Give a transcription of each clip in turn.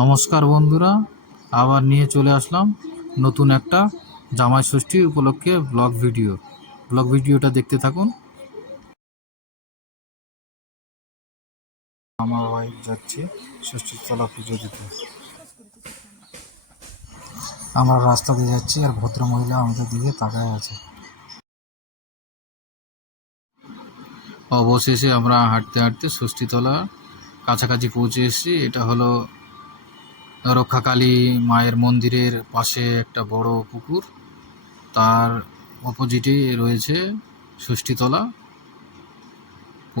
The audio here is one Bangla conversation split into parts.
নমস্কার বন্ধুরা, আবার নিয়ে চলে আসলাম নতুন একটা জামাই ষষ্ঠী উপলক্ষে ব্লগ ভিডিও। ব্লগ ভিডিওটা দেখতে থাকুন। আমার ওয়াইফ যাচ্ছে ষষ্ঠীর তলা পুজো দিতে। আমরা রাস্তা দিয়ে যাচ্ছি আর ভদ্র মহিলা আমাদের দিকে তাকায় আছে। অবশেষে আমরা হাঁটতে হাঁটতে ষষ্ঠীতলা কাছাকাছি পৌঁছে এসেছি। এটা হলো রক্ষাকালী মায়ের মন্দিরের পাশে একটা বড় পুকুর। তার অপোজিটে রয়েছে ষষ্ঠীতলা।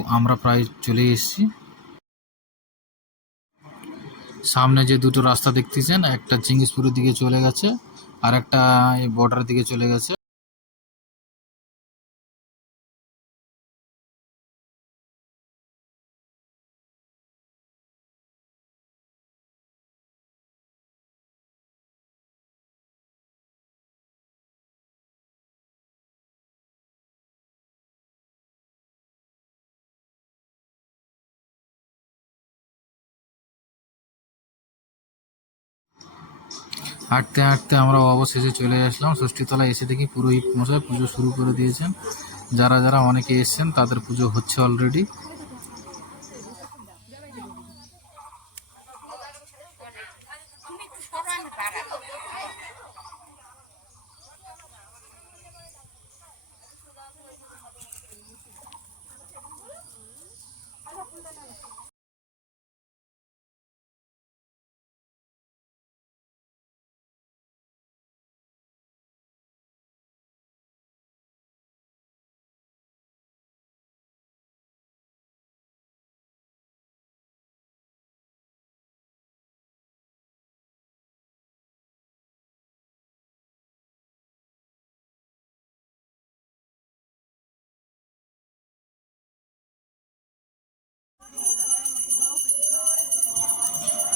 আমরা প্রায় চলে এসেছি। সামনে যে দুটো রাস্তা দেখতেছেন, একটা চিঙ্গিসপুরের দিকে চলে গেছে আর একটা বর্ডার দিকে চলে গেছে। হাঁটতে হাঁটতে আমরা অবশেষে চলে আসলাম। ষষ্ঠীতলা এসে দেখি পুরোহিত মশাই পুজো শুরু করে দিয়েছেন। যারা যারা অনেকে এসছেন, তাদের পুজো হচ্ছে অলরেডি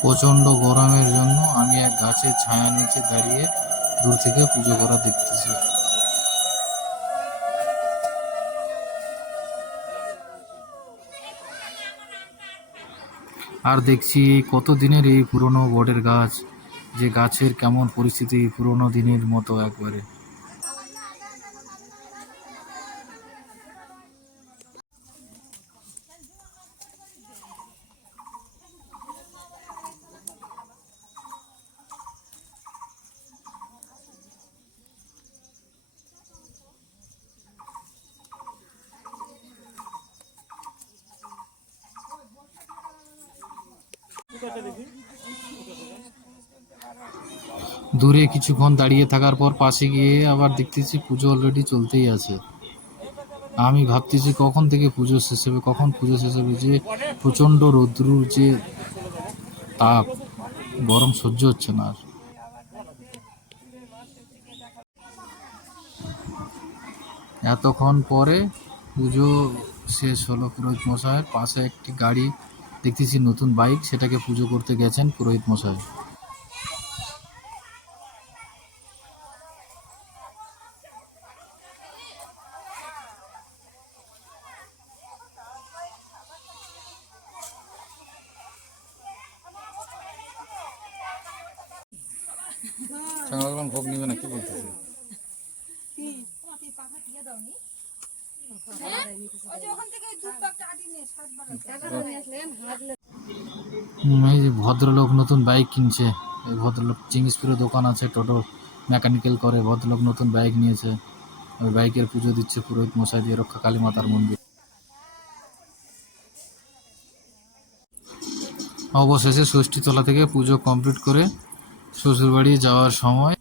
প্রচণ্ড গরমের জন্য আমি এক গাছের ছায়া নিচে দাঁড়িয়ে দূর থেকে পুজো করা দেখতেছি। আর দেখছি এই কত দিনের এই পুরনো বটের গাছ, যে গাছের কেমন পরিস্থিতি পুরনো দিনের মতো একবারে। দূরে কিছুক্ষণ দাঁড়িয়ে থাকার পর পাশে গিয়ে আবার দেখতেছি পুজো অলরেডি চলতেই আছে। আমি ভাবতেছি কখন থেকে পুজো শেষ হবে, কখন পুজো শেষ হবে যে প্রচণ্ড রৌদ্রুর যে তাপ, গরম সহ্য হচ্ছে না আর। এতক্ষণ পরে পুজো শেষ হলো পুরোহিত মশাইয়ের পাশে একটি গাড়ি দেখতেছি নতুন বাইক সেটাকে পুজো করতে গেছেন পুরোহিত মশাই। ভোগ নিবে না কি বলতেছে এই যে ভদ্রলোক নতুন বাইক কিনছে। এই ভদ্রলোক চিংসপুরে দোকান আছে, টোটো মেকানিক্যাল করে, ভদ্রলোক নতুন বাইক নিয়েছে। ওই বাইকের পুজো দিচ্ছে পুরোহিত মশাই দিয়ে রক্ষা কালী মাতার মন্দির। অবশেষে ষষ্ঠীতলা থেকে পুজো কমপ্লিট করে শ্বশুরবাড়ি যাওয়ার সময়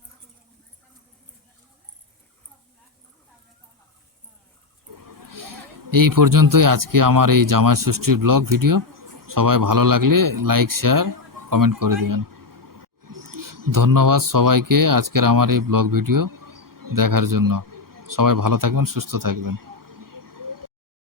এই পর্যন্তই আজকে আমার এই জামাই ষষ্ঠীর ব্লগ ভিডিও। সবাই ভালো লাগলে লাইক শেয়ার কমেন্ট করে দেবেন। ধন্যবাদ সবাইকে আজকের আমার এই ব্লগ ভিডিও দেখার জন্য। সবাই ভালো থাকবেন, সুস্থ থাকবেন।